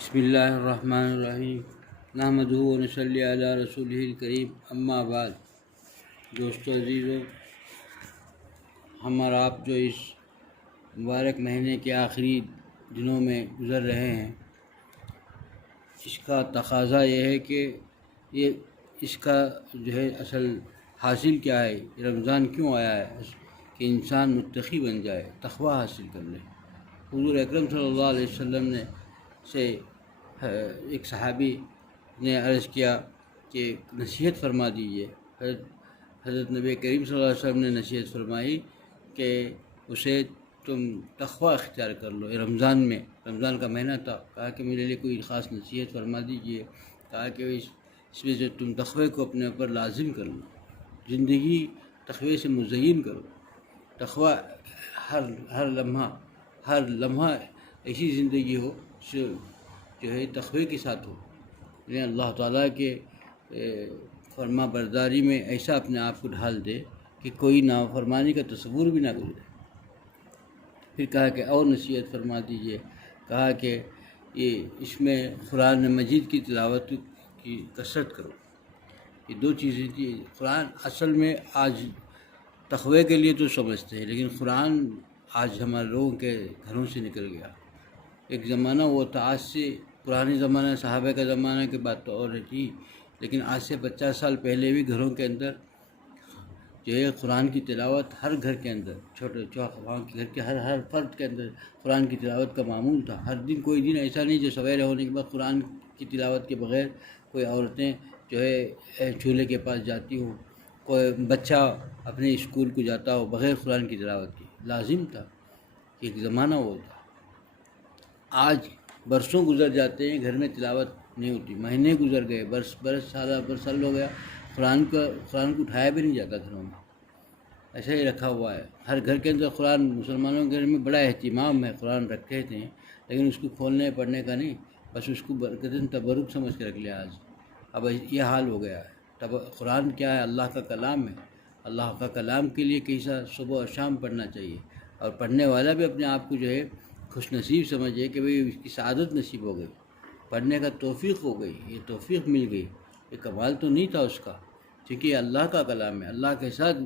بسم اللہ الرحمن الرحیم نحمدہ و نصلی علی رسولہ الکریم اما بعد۔ دوستو عزیزو، ہم اور آپ جو اس مبارک مہینے کے آخری دنوں میں گزر رہے ہیں، اس کا تقاضا یہ ہے کہ اس کا جو ہے اصل حاصل کیا ہے، رمضان کیوں آیا ہے کہ انسان متقی بن جائے، تقوی حاصل کر لے۔ حضور اکرم صلی اللہ علیہ وسلم نے سے ایک صحابی نے عرض کیا کہ نصیحت فرما دیجیے۔ حضرت نبی کریم صلی اللہ علیہ وسلم نے نصیحت فرمائی کہ اسے تم تقوی اختیار کر لو۔ رمضان کا مہینہ تھا، کہا کہ میرے لیے کوئی خاص نصیحت فرما دیجیے۔ کہا کہ اس میں سے تم تقوی کو اپنے اوپر لازم کر لو، زندگی تقوی سے مزین کرو۔ تقوی ہر لمحہ ایسی زندگی ہو جو ہے تقوی کے ساتھ ہو، یعنی اللہ تعالیٰ کے فرما برداری میں ایسا اپنے آپ کو ڈھال دے کہ کوئی نافرمانی کا تصور بھی نہ گزرے۔ پھر کہا کہ اور نصیحت فرما دیجیے۔ کہا کہ اس میں قرآن مجید کی تلاوت کی کثرت کرو۔ یہ دو چیزیں تھی۔ قرآن اصل میں آج تقوی کے لیے تو سمجھتے ہیں، لیکن قرآن آج ہمارے لوگوں کے گھروں سے نکل گیا۔ ایک زمانہ وہ تھا، آج سے پرانے زمانہ صحابہ کا زمانہ کی بات تو اور تھی، لیکن آج سے 50 سال پہلے بھی گھروں کے اندر جو ہے قرآن کی تلاوت ہر گھر کے اندر، چھوٹے گھر کے ہر فرد کے اندر قرآن کی تلاوت کا معمول تھا۔ ہر دن کوئی دن ایسا نہیں جو سویرے ہونے کے بعد قرآن کی تلاوت کے بغیر کوئی عورتیں جو ہے چولہے کے پاس جاتی ہوں، کوئی بچہ اپنے اسکول کو جاتا ہو بغیر قرآن کی تلاوت کی۔ لازم تھا، ایک زمانہ وہ تھا۔ آج برسوں گزر جاتے ہیں، گھر میں تلاوت نہیں ہوتی، مہینے گزر گئے، برس ہو گیا، قرآن کو اٹھایا بھی نہیں جاتا گھروں میں، ایسا ہی رکھا ہوا ہے۔ ہر گھر کے اندر قرآن، مسلمانوں کے گھر میں بڑا اہتمام ہے، قرآن رکھتے تھے، لیکن اس کو کھولنے پڑھنے کا نہیں، بس اس کو برکتاً تبرک سمجھ کے رکھ لیا۔ آج اب یہ حال ہو گیا ہے۔ قرآن کیا ہے؟ اللہ کا کلام ہے۔ اللہ کا کلام کے لیے کیسا صبح اور شام پڑھنا چاہیے، اور پڑھنے والا بھی اپنے آپ کو جو ہے خوش نصیب سمجھے کہ بھئی اس کی سعادت نصیب ہو گئی، پڑھنے کا توفیق ہو گئی، یہ توفیق مل گئی۔ یہ کمال تو نہیں تھا اس کا، کیونکہ یہ اللہ کا کلام ہے، اللہ کے ساتھ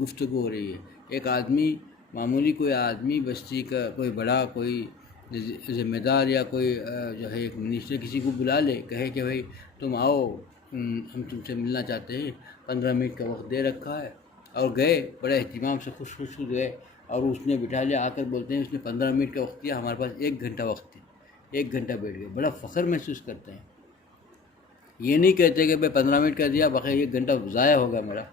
گفتگو ہو رہی ہے۔ ایک آدمی، معمولی کوئی آدمی، بستی کا کوئی بڑا، کوئی ذمہ دار یا کوئی جو ہے ایک منسٹر کسی کو بلا لے، کہے کہ بھئی تم آؤ، ہم تم سے ملنا چاہتے ہیں، 15 منٹ کا وقت دے رکھا ہے، اور گئے بڑے اہتمام سے خوش گئے، اور اس نے بٹھا لیا۔ آ کر بولتے ہیں اس نے 15 منٹ کا وقت دیا، ہمارے پاس 1 گھنٹہ وقت ہے، 1 گھنٹہ بیٹھ گئے، بڑا فخر محسوس کرتے ہیں۔ یہ نہیں کہتے کہ بھائی 15 منٹ کا دیا، بقیہ 1 گھنٹہ ضائع ہوگا میرا،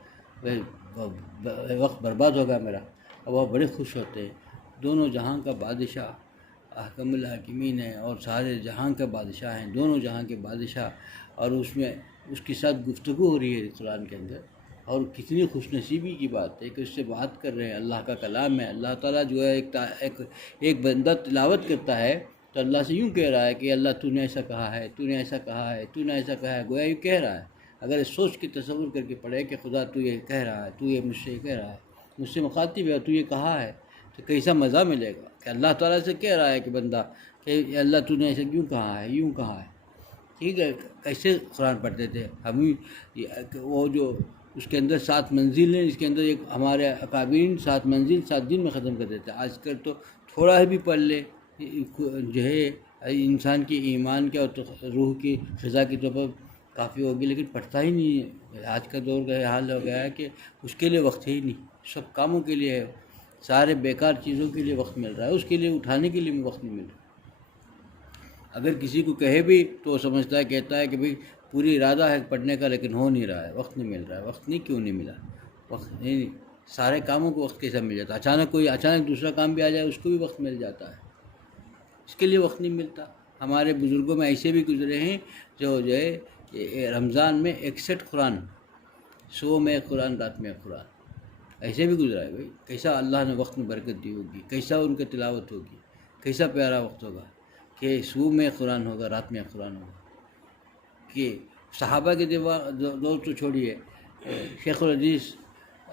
وقت برباد ہوگا میرا، اور وہ بڑے خوش ہوتے ہیں۔ دونوں جہاں کا بادشاہ احکم الحاکمین ہے، اور سارے جہاں کا بادشاہ ہیں، دونوں جہاں کے بادشاہ، اور اس میں اس کے ساتھ گفتگو ہو رہی ہے قرآن کے اندر، اور کتنی خوش نصیبی کی بات ہے کہ اس سے بات کر رہے ہیں۔ اللہ کا کلام ہے۔ اللہ تعالیٰ جو ہے ایک بندہ تلاوت کرتا ہے تو اللہ سے یوں کہہ رہا ہے کہ اللہ تو نے ایسا کہا ہے، تو نے ایسا کہا ہے، تو نے ایسا کہا ہے، گویا یوں کہہ رہا ہے۔ اگر سوچ کے تصور کر کے پڑھے کہ خدا تو یہ کہہ رہا ہے، تو یہ مجھ سے یہ کہہ رہا ہے، مجھ سے مخاطب ہے، تو یہ کہا ہے، تو کیسا مزہ ملے گا کہ اللہ تعالیٰ سے کہہ رہا ہے کہ بندہ کہ اللہ تو نے ایسا کیوں کہا ہے، یوں کہا ہے۔ ٹھیک ہے، کیسے قرآن پڑھتے تھے ہم؟ وہ جو اس کے اندر 7 منزل ہیں، اس کے اندر ایک ہمارے اکابرین 7 منزل 7 دن میں ختم کر دیتے ہیں۔ آج کل تو تھوڑا بھی پڑھ لے جو ہے انسان کی ایمان کے اور روح کی غذا کے طور پر کافی ہوگی، لیکن پڑھتا ہی نہیں ہے۔ آج کا دور کا یہ حال ہو گیا ہے کہ اس کے لیے وقت ہی نہیں، سب کاموں کے لیے ہے، سارے بیکار چیزوں کے لیے وقت مل رہا ہے، اس کے لیے اٹھانے کے لیے وقت نہیں مل رہا۔ اگر کسی کو کہے بھی تو وہ سمجھتا ہے، کہتا ہے کہ بھئی پوری ارادہ ہے پڑھنے کا، لیکن ہو نہیں رہا ہے، وقت نہیں مل رہا ہے۔ وقت نہیں، کیوں نہیں ملا؟ وقت نہیں، سارے کاموں کو وقت کیسا مل جاتا؟ اچانک دوسرا کام بھی آ جائے، اس کو بھی وقت مل جاتا ہے، اس کے لیے وقت نہیں ملتا۔ ہمارے بزرگوں میں ایسے بھی گزرے ہیں جو ہے رمضان میں 61 قرآن، صبح میں قرآن، رات میں قرآن، ایسے بھی گزرا ہے۔ بھائی کیسا اللہ نے وقت میں برکت دی ہوگی، کیسا ان کی تلاوت ہوگی، کیسا پیارا وقت ہوگا کہ صبح میں قرآن ہوگا، رات میں قرآن ہوگا۔ کہ صحابہ کے دور تو چھوڑیے، شیخ الحدیث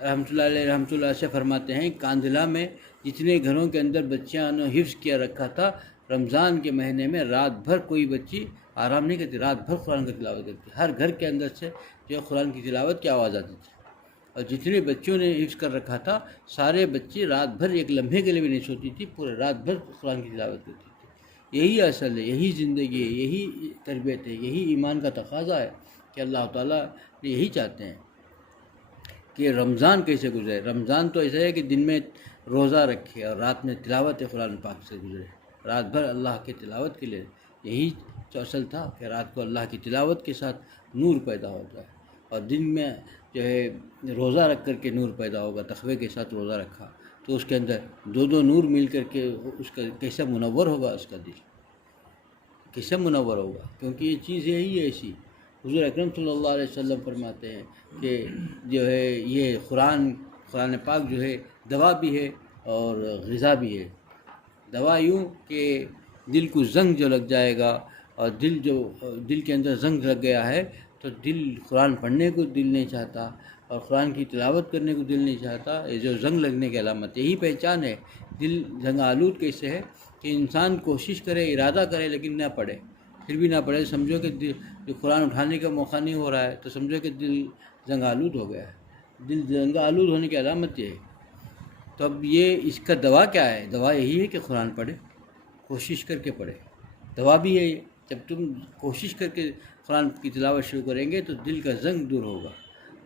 رحمۃ اللہ علیہ سے فرماتے ہیں، کاندھلا میں جتنے گھروں کے اندر بچیاں نے حفظ کیا رکھا تھا، رمضان کے مہینے میں رات بھر کوئی بچی آرام نہیں کرتی، رات بھر قرآن کی تلاوت کرتی، ہر گھر کے اندر سے جو قرآن کی تلاوت کی آواز آتی تھی، اور جتنے بچوں نے حفظ کر رکھا تھا سارے بچے رات بھر ایک لمحے کے لیے بھی نہیں سوتی تھی، پورے رات بھر قرآن کی تلاوت کرتی تھی۔ یہی اصل ہے، یہی زندگی ہے، یہی تربیت ہے، یہی ایمان کا تقاضا ہے کہ اللہ تعالیٰ یہی چاہتے ہیں کہ رمضان کیسے گزرے۔ رمضان تو ایسا ہے کہ دن میں روزہ رکھے اور رات میں تلاوت قرآن پاک سے گزرے، رات بھر اللہ کے تلاوت کے لیے۔ یہی تو اصل تھا کہ رات کو اللہ کی تلاوت کے ساتھ نور پیدا ہوتا ہے، اور دن میں جو ہے روزہ رکھ کر کے نور پیدا ہوگا، تقوی کے ساتھ روزہ رکھا تو اس کے اندر دو نور مل کر کے اس کا کیسا منور ہوگا، اس کا دل کیسے منور ہوگا، کیونکہ یہ چیز یہی ہے ایسی۔ حضور اکرم صلی اللہ علیہ وسلم فرماتے ہیں کہ جو ہے یہ قرآن پاک جو ہے دوا بھی ہے اور غذا بھی ہے۔ دوا یوں کہ دل کو زنگ جو لگ جائے گا، اور دل کے اندر زنگ لگ گیا ہے تو دل قرآن پڑھنے کو دل نہیں چاہتا، اور قرآن کی تلاوت کرنے کو دل نہیں چاہتا۔ یہ جو زنگ لگنے کی علامت، یہی پہچان ہے۔ دل زنگ آلود کیسے ہے کہ انسان کوشش کرے، ارادہ کرے، لیکن نہ پڑھے، پھر بھی نہ پڑھے، سمجھو کہ جو قرآن اٹھانے کا موقع نہیں ہو رہا ہے تو سمجھو کہ دل زنگ آلود ہو گیا ہے۔ دل زنگ آلود ہونے کی علامت یہ ہے۔ تو اب یہ اس کا دوا کیا ہے؟ دوا یہی ہے کہ قرآن پڑھے، کوشش کر کے پڑھے۔ دوا بھی ہے یہ، جب تم کوشش کر کے قرآن کی تلاوت شروع کریں گے تو دل کا زنگ دور ہوگا۔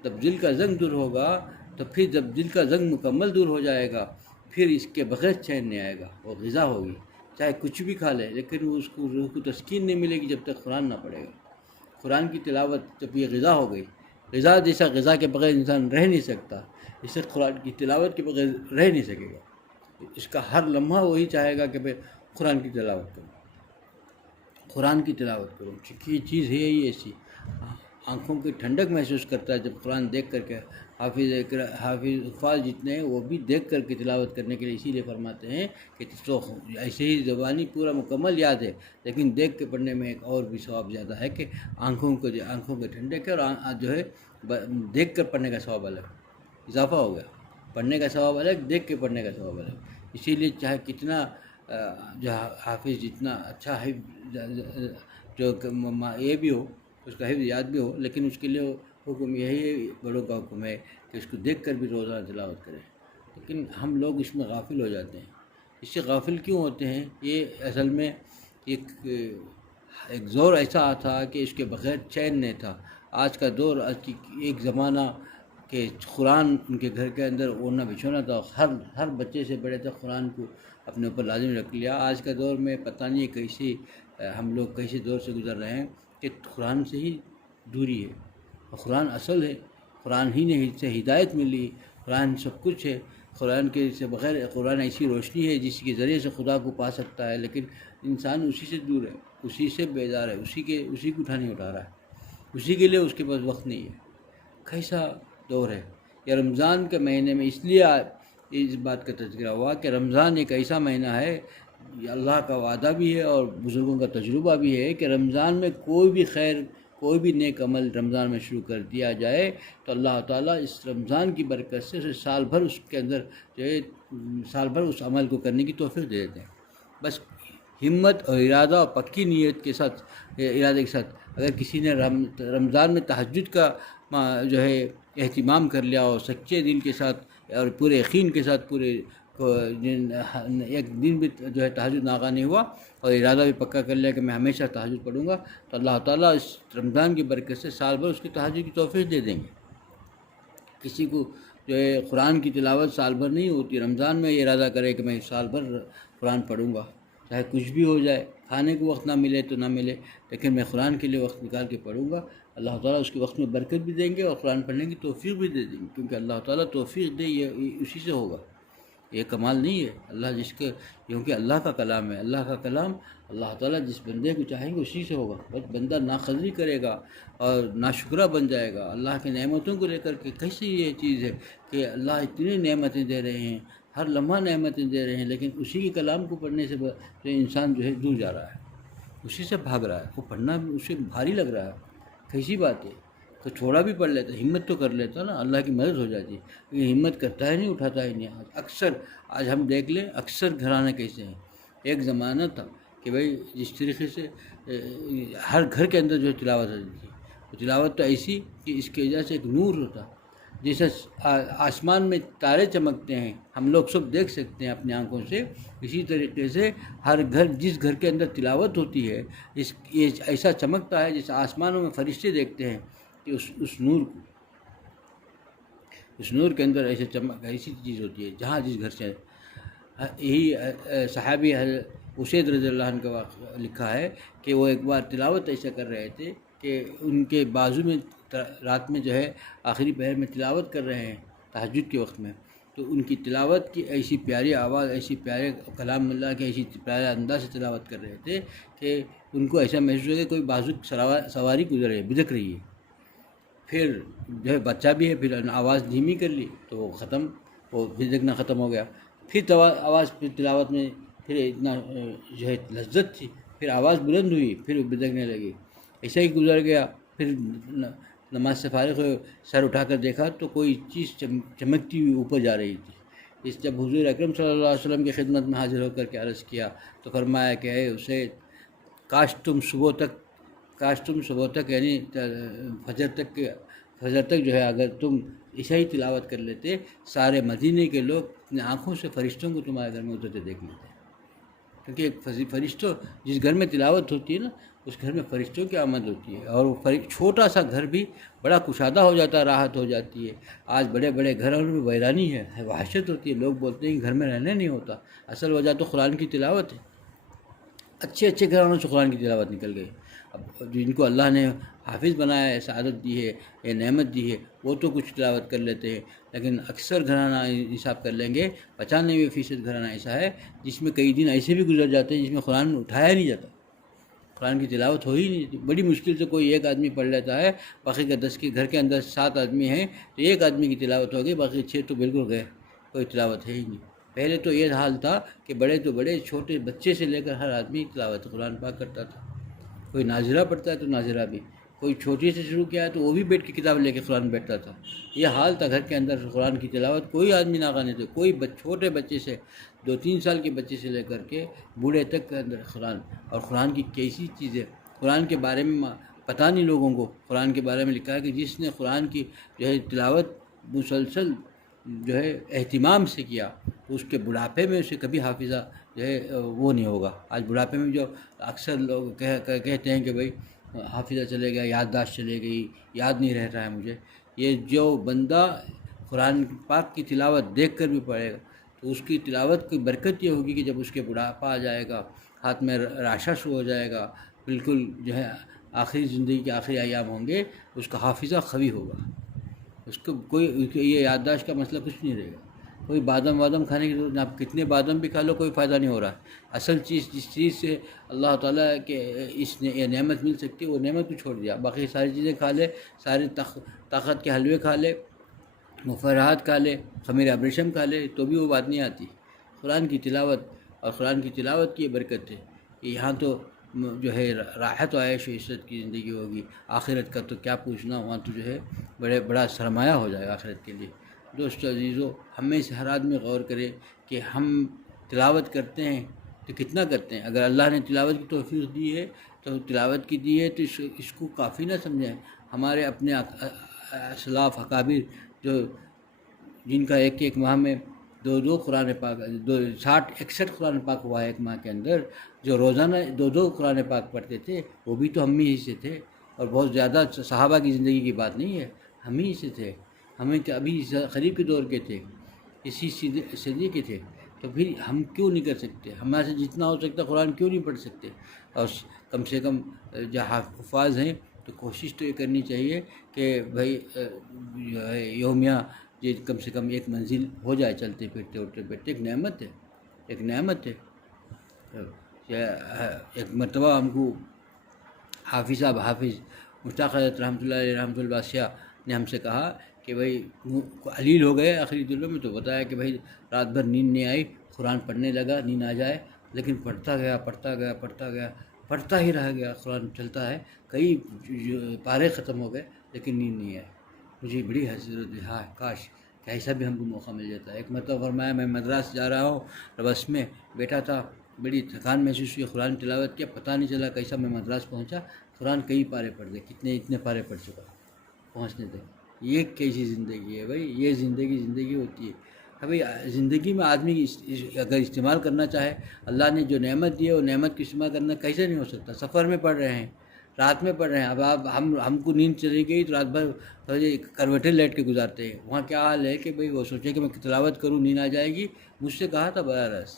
جب دل کا زنگ دور ہوگا تو پھر جب دل کا زنگ مکمل دور ہو جائے گا، پھر اس کے بغیر چین نہیں آئے گا، وہ غذا ہوگی، چاہے کچھ بھی کھا لے، لیکن وہ اس کو روح کو تسکین نہیں ملے گی جب تک قرآن نہ پڑھے گا۔ قرآن کی تلاوت جب یہ غذا ہو گئی، غذا جیسا غذا کے بغیر انسان رہ نہیں سکتا، اس سے قرآن کی تلاوت کے بغیر رہ نہیں سکے گا۔ اس کا ہر لمحہ وہی چاہے گا کہ میں قرآن کی تلاوت کروں، قرآن کی تلاوت کروں، چونکہ یہ چیز ہے ہی ایسی۔ آنکھوں کی ٹھنڈک محسوس کرتا ہے جب قرآن دیکھ کر کے۔ حافظ حفاظ جتنے ہیں وہ بھی دیکھ کر کے تلاوت کرنے کے لیے اسی لیے فرماتے ہیں کہ تو ایسے ہی زبانی پورا مکمل یاد ہے، لیکن دیکھ کے پڑھنے میں ایک اور بھی ثواب زیادہ ہے کہ آنکھوں کے ٹھنڈک ہے، اور جو ہے دیکھ کر پڑھنے کا ثواب الگ اضافہ ہو گیا۔ پڑھنے کا ثواب الگ، دیکھ کے پڑھنے کا ثواب الگ۔ اسی لیے چاہے کتنا جو حافظ جتنا اچھا حفظ جو یہ بھی ہو، اس کا حفظ یاد بھی ہو، لیکن اس کے لیے حکم یہی ہے، بڑوں کا حکم ہے کہ اس کو دیکھ کر بھی روزانہ تلاوت کریں۔ لیکن ہم لوگ اس میں غافل ہو جاتے ہیں۔ اس سے غافل کیوں ہوتے ہیں؟ یہ اصل میں ایک دور ایسا تھا کہ اس کے بغیر چین نہیں تھا۔ آج کا دور، ایک زمانہ کہ قرآن ان کے گھر کے اندر اوڑھنا بچھونا تھا، ہر بچے سے بڑے تک قرآن کو اپنے اوپر لازم رکھ لیا۔ آج کا دور میں پتہ نہیں ہم لوگ کیسے دور سے گزر رہے ہیں کہ قرآن سے ہی دوری ہے، اور قرآن اصل ہے، قرآن ہی نے سے ہدایت ملی، قرآن سب کچھ ہے۔ قرآن کے سے بغیر قرآن ایسی روشنی ہے جس کے ذریعے سے خدا کو پا سکتا ہے، لیکن انسان اسی سے دور ہے، اسی سے بیزار ہے، اسی کو اٹھا نہیں اٹھا رہا ہے، اسی کے لیے اس کے پاس وقت نہیں ہے۔ کیسا دور ہے یہ رمضان کے مہینے میں؟ اس لیے اس بات کا تذکرہ ہوا کہ رمضان ایک ایسا مہینہ ہے، یہ اللہ کا وعدہ بھی ہے اور بزرگوں کا تجربہ بھی ہے کہ رمضان میں کوئی بھی خیر، کوئی بھی نیک عمل رمضان میں شروع کر دیا جائے تو اللہ تعالیٰ اس رمضان کی برکت سے اسے سال بھر اس کے اندر جو ہے سال بھر اس عمل کو کرنے کی توفیق دے دیتے ہیں۔ بس ہمت اور ارادہ اور پکی نیت کے ساتھ، ارادے کے ساتھ اگر کسی نے رمضان میں تہجد کا جو ہے اہتمام کر لیا اور سچے دل کے ساتھ اور پورے یقین کے ساتھ پورے ایک دن بھی جو ہے تہجد ناغا نہیں ہوا اور ارادہ بھی پکا کر لیا کہ میں ہمیشہ تہجد پڑھوں گا، تو اللہ تعالیٰ اس رمضان کی برکت سے سال بھر اس کی تہجد کی توفیق دے دیں گے۔ کسی کو جو ہے قرآن کی تلاوت سال بھر نہیں ہوتی، رمضان میں یہ ارادہ کرے کہ میں سال بھر قرآن پڑھوں گا، چاہے کچھ بھی ہو جائے، کھانے کو وقت نہ ملے تو نہ ملے، لیکن میں قرآن کے لیے وقت نکال کے پڑھوں گا۔ اللہ تعالیٰ اس کے وقت میں برکت بھی دیں گے اور قرآن پڑھنے کی توفیق بھی دے دیں گے، کیونکہ اللہ تعالیٰ توفیق دے یہ اسی سے ہوگا، یہ کمال نہیں ہے اللہ کیونکہ اللہ کا کلام ہے، اللہ کا کلام اللہ تعالیٰ جس بندے کو چاہیں گے اسی سے ہوگا۔ بس بندہ ناقدری کرے گا اور ناشکرہ بن جائے گا اللہ کی نعمتوں کو لے کر کے۔ کیسی یہ چیز ہے کہ اللہ اتنی نعمتیں دے رہے ہیں، ہر لمحہ نعمتیں دے رہے ہیں، لیکن اسی کے کلام کو پڑھنے سے جو انسان جو ہے دور جا رہا ہے، اسی سے بھاگ رہا ہے، وہ پڑھنا اسے بھاری لگ رہا ہے۔ کیسی بات ہے؟ تو تھوڑا بھی پڑھ لیتا، ہمت تو کر لیتا نا، اللہ کی مدد ہو جاتی، لیکن ہمت کرتا ہے نہیں، اٹھاتا ہے نہیں۔ اکثر آج ہم دیکھ لیں، اکثر گھرانے کیسے ہیں۔ ایک زمانہ تھا کہ بھائی جس طریقے سے ہر گھر کے اندر جو ہے تلاوت ہوتی تھی، وہ تلاوت تو ایسی کہ اس کی وجہ سے ایک نور ہوتا، جیسے آسمان میں تارے چمکتے ہیں، ہم لوگ سب دیکھ سکتے ہیں اپنی آنکھوں سے، اسی طریقے سے ہر گھر، جس گھر کے اندر تلاوت ہوتی ہے، یہ ایسا چمکتا ہے جیسے آسمانوں میں فرشتے دیکھتے ہیں کہ اس نور کو، اس نور کے اندر ایسے چمک، ایسی چیز ہوتی ہے جہاں جس گھر سے. یہی صحابی اسید رضی اللہ عنہ کا لکھا ہے کہ وہ ایک بار تلاوت ایسا کر رہے تھے کہ ان کے بازو میں رات میں جو ہے آخری پہر میں تلاوت کر رہے ہیں تہجد کے وقت میں، تو ان کی تلاوت کی ایسی پیاری آواز، ایسی پیارے کلام اللہ کے ایسی پیارے انداز سے تلاوت کر رہے تھے کہ ان کو ایسا محسوس ہوا کہ کوئی بازو سواری گزر رہی ہے، بھدک رہی ہے. پھر جو ہے بچہ بھی ہے، پھر آواز دھیمی کر لی تو وہ ختم، وہ بھدکنا ختم ہو گیا. پھر آواز، پھر تلاوت میں پھر اتنا جو ہے لذت تھی، پھر آواز بلند ہوئی، پھر وہ بھدکنے لگی. ایسا ہی گزر گیا. پھر نماز سے فارغ ہوئے، سر اٹھا کر دیکھا تو کوئی چیز چمکتی ہوئی اوپر جا رہی تھی. اس جب حضور اکرم صلی اللہ علیہ وسلم کی خدمت میں حاضر ہو کر کے عرض کیا تو فرمایا کہ اے اسید، کاش تم صبح تک یعنی فجر تک جو ہے اگر تم ایسا ہی تلاوت کر لیتے، سارے مدینے کے لوگ اپنے آنکھوں سے فرشتوں کو تمہارے گھر میں اترتے دیکھ لیتے. کیونکہ ایک فرشتوں، جس گھر میں تلاوت ہوتی ہے نا، اس گھر میں فرشتوں کی آمد ہوتی ہے، اور وہ چھوٹا سا گھر بھی بڑا کشادہ ہو جاتا ہے، راحت ہو جاتی ہے. آج بڑے بڑے گھروں میں ویرانی ہے، وحشت ہوتی ہے، لوگ بولتے ہیں کہ گھر میں رہنے نہیں ہوتا. اصل وجہ تو قرآن کی تلاوت ہے. اچھے اچھے گھرانوں سے قرآن کی تلاوت نکل گئی. اب جن کو اللہ نے حافظ بنایا ہے، سعادت دی ہے، یہ نعمت دی ہے، وہ تو کچھ تلاوت کر لیتے ہیں، لیکن اکثر گھرانہ حساب کر لیں گے 95% گھرانہ ایسا ہے جس میں کئی دن ایسے بھی گزر جاتے ہیں جس میں قرآن اٹھایا نہیں جاتا، قرآن کی تلاوت ہو ہی نہیں جاتی. بڑی مشکل سے کوئی ایک آدمی پڑھ لیتا ہے، باقی کا 10 کے گھر کے اندر 7 آدمی ہیں تو ایک آدمی کی تلاوت ہو گئی، باقی 6 تو بالکل گئے، کوئی تلاوت ہے ہی نہیں. پہلے تو یہ حال تھا کہ بڑے تو بڑے، چھوٹے بچے سے لے کر ہر آدمی تلاوت قرآن پاک کرتا تھا. کوئی ناظرہ پڑھتا ہے تو ناظرہ بھی، کوئی چھوٹی سے شروع کیا ہے تو وہ بھی بیٹھ کے کتاب لے کے قرآن بیٹھتا تھا. یہ حال تھا گھر کے اندر قرآن کی تلاوت. کوئی آدمی ناغہ نہیں تھا، کوئی چھوٹے بچے سے 2-3 سال کے بچے سے لے کر کے بوڑھے تک کے اندر قرآن. اور قرآن کی کیسی چیزیں، قرآن کے بارے میں پتہ نہیں لوگوں کو. قرآن کے بارے میں لکھا ہے کہ جس نے قرآن کی جو ہے تلاوت مسلسل جو ہے اہتمام سے کیا تو اس کے بڑھاپے میں اسے کبھی حافظہ جو ہے وہ نہیں ہوگا. آج بڑھاپے میں جو اکثر لوگ کہتے ہیں کہ بھائی حافظہ چلے گیا، یادداشت چلے گئی، یاد نہیں رہ رہا ہے مجھے. یہ جو بندہ قرآن پاک کی تلاوت دیکھ کر بھی پڑھے گا تو اس کی تلاوت کی برکت یہ ہوگی کہ جب اس کے بڑھاپا آ جائے گا، ہاتھ میں راشا شروع ہو جائے گا، بالکل جو ہے آخری زندگی کے آخری ایام ہوں گے، اس کا حافظہ قوی ہوگا. اس کو کوئی یہ یادداشت کا مسئلہ کچھ نہیں رہے گا. کوئی بادام کھانے کی ضرورت نہیں، آپ کتنے بادام بھی کھا لو کوئی فائدہ نہیں ہو رہا ہے. اصل چیز جس چیز سے اللہ تعالیٰ کے اس نے یہ نعمت مل سکتی ہے وہ نعمت کو چھوڑ دیا. باقی ساری چیزیں کھا لے، سارے طاقت کے حلوے کھا لے، مفرحات کھا لے، خمیر ابریشم کھا لے، تو بھی وہ بات نہیں آتی. قرآن کی تلاوت اور قرآن کی تلاوت کی یہ برکت ہے کہ یہاں تو جو ہے راحت و عیش و عزت کی زندگی ہوگی. آخرت کا تو کیا پوچھنا، وہاں تو جو ہے بڑا سرمایہ ہو جائے گا آخرت کے لیے. دوستو عزیزو، ہم میں سے ہر آدمی غور کرے کہ ہم تلاوت کرتے ہیں تو کتنا کرتے ہیں. اگر اللہ نے تلاوت کی توفیق دی ہے تو تلاوت کی دی ہے تو اس کو کافی نہ سمجھیں. ہمارے اپنے اسلاف اکابر جو جن کا ایک ماہ میں 2 قرآن پاک، 60-61 قرآن پاک ہوا ہے ایک ماہ کے اندر، جو روزانہ 2 قرآن پاک پڑھتے تھے، وہ بھی تو ہم ہی سے تھے. اور بہت زیادہ صحابہ کی زندگی کی بات نہیں ہے، ہم ہی سے تھے. ہمیں کہ ابھی قریب کے دور کے تھے، اسی صدی کے تھے، تو پھر ہم کیوں نہیں کر سکتے؟ ہمارے سے جتنا ہو سکتا قرآن کیوں نہیں پڑھ سکتے؟ اور کم سے کم جو حفاظ ہیں تو کوشش تو یہ کرنی چاہیے کہ بھائی یومیہ یہ کم سے کم ایک منزل ہو جائے، چلتے پھرتے اٹھتے بیٹھتے. ایک نعمت ہے، ایک نعمت ہے. ایک مرتبہ ہم کو حافظ مشتاق حضرت رحمۃ اللہ علیہ رحمۃ الباسیہ نے ہم سے کہا کہ بھائی علیل ہو گئے آخری دنوں میں، تو بتایا کہ بھائی رات بھر نیند نہیں آئی، قرآن پڑھنے لگا نیند آ جائے، لیکن پڑھتا گیا پڑھتا ہی رہ گیا. قرآن چلتا ہے، کئی پارے ختم ہو گئے لیکن نیند نہیں آئی. مجھے بڑی حسرت ہے، ہاں کاش کہ ایسا بھی ہم کو موقع مل جاتا ہے. ایک مرتبہ فرمایا میں مدراس جا رہا ہوں، بس میں بیٹھا تھا بڑی تھکان محسوس ہوئی، قرآن تلاوت کیا، پتہ نہیں چلا کیسا میں مدراس پہنچا، قرآن کئی پارے پڑھ دے، اتنے پارے پڑھ چکا پہنچنے تک۔ یہ کیسی زندگی ہے بھائی؟ یہ زندگی ہوتی ہے؟ بھائی زندگی میں آدمی اگر استعمال کرنا چاہے، اللہ نے جو نعمت دی ہے وہ نعمت کو استعمال کرنا کیسے نہیں ہو سکتا؟ سفر میں پڑھ رہے ہیں، رات میں پڑھ رہے ہیں، اب آپ ہم کو نیند چلی گئی تو رات بھر کروٹیں لیٹ کے گزارتے ہیں۔ وہاں کیا حال ہے کہ بھئی وہ سوچیں کہ میں تلاوت کروں نیند آ جائے گی۔ مجھ سے کہا تھا برارس،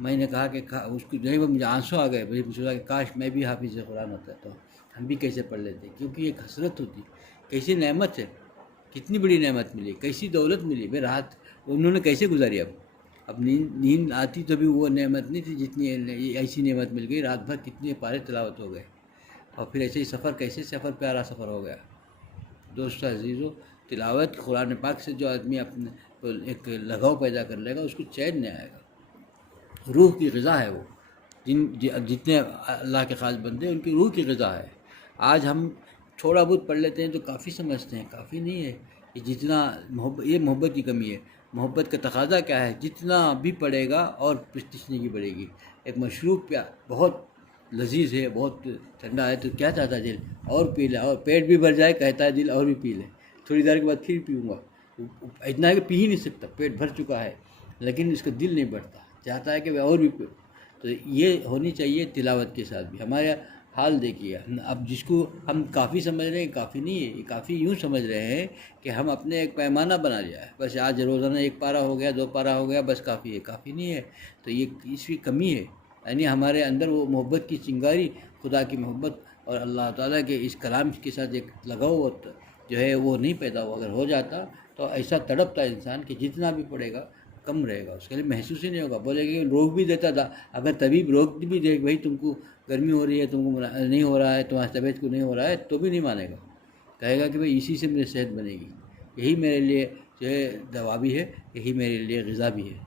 میں نے کہا کہ اس کو نہیں، مجھے آنسو آ گئے، مجھے سوچا کہ کاش میں بھی حافظ قرآن ہوتا تو ہم بھی کیسے پڑھ لیتے، کیونکہ ایک حسرت ہوتی، کیسی نعمت ہے، کتنی بڑی نعمت ملی، کیسی دولت ملی بھائی۔ رات انہوں نے کیسے گزاری؟ اب نیند آتی تو بھی وہ نعمت نہیں تھی جتنی ایسی نعمت مل گئی، رات بھر کتنے پارے تلاوت ہو گئے، اور پھر ایسے ہی سفر، کیسے سفر پیارا سفر ہو گیا۔ دوستو عزیزو، تلاوت قرآن پاک سے جو آدمی اپنے ایک لگاؤ پیدا کر لے گا، اس کو چین نہیں آئے گا۔ روح کی غذا ہے وہ، جتنے اللہ کے خاص بندے ان کی روح کی غذا ہے۔ آج ہم تھوڑا بہت پڑھ لیتے ہیں تو کافی سمجھتے ہیں، کافی نہیں ہے یہ جتنا یہ محبت کی کمی ہے۔ محبت کا تقاضا کیا ہے؟ جتنا بھی پڑے گا اور تشنگی بڑھے گی۔ ایک مشروب پیا بہت لذیذ ہے، بہت ٹھنڈا ہے، تو کیا چاہتا ہے دل؟ اور پی لے، اور پیٹ بھی بھر جائے، کہتا ہے دل اور بھی پی لے، تھوڑی دیر کے بعد پھر پیوں گا، اتنا ہے کہ پی ہی نہیں سکتا، پیٹ بھر چکا ہے، لیکن اس کا دل نہیں بڑھتا، چاہتا ہے کہ اور بھی پیوں۔ تو یہ ہونی چاہیے تلاوت کے ساتھ بھی۔ ہمارا حال دیکھیے، اب جس کو ہم کافی سمجھ رہے ہیں، کافی نہیں ہے یہ، کافی یوں سمجھ رہے ہیں کہ ہم اپنے ایک پیمانہ بنا لیا ہے، بس آج روزانہ 1 پارہ ہو گیا، 2 پارہ ہو گیا، بس کافی ہے، کافی نہیں ہے۔ تو یہ اس کی کمی ہے، یعنی ہمارے اندر وہ محبت کی چنگاری، خدا کی محبت اور اللہ تعالیٰ کے اس کلام کے ساتھ ایک لگاؤ جو ہے وہ نہیں پیدا ہوا۔ اگر ہو جاتا تو ایسا تڑپتا انسان کہ جتنا بھی پڑے گا کم رہے گا، اس کے لیے محسوس ہی نہیں ہوگا۔ بولے کہ روک بھی دیتا تھا، اگر طبیب روک بھی دے بھائی تم کو گرمی ہو رہی ہے، تم کو نہیں ہو رہا ہے، تمہاری طبیعت کو نہیں ہو رہا ہے، تو بھی نہیں مانے گا، کہے گا کہ بھائی اسی سے میری صحت بنے گی، یہی میرے لیے جو ہے دوا بھی ہے، یہی میرے لیے غذا بھی ہے۔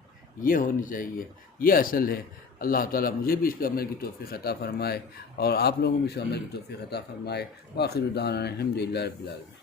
یہ ہونی چاہیے، یہ اصل ہے۔ اللہ تعالیٰ مجھے بھی اس پہ عمل کی توفیق عطا فرمائے، اور آپ لوگوں بھی اس پہ عمل کی توفیق عطا فرمائے۔ وآخر دعوانا الحمد للہ رب العالمین۔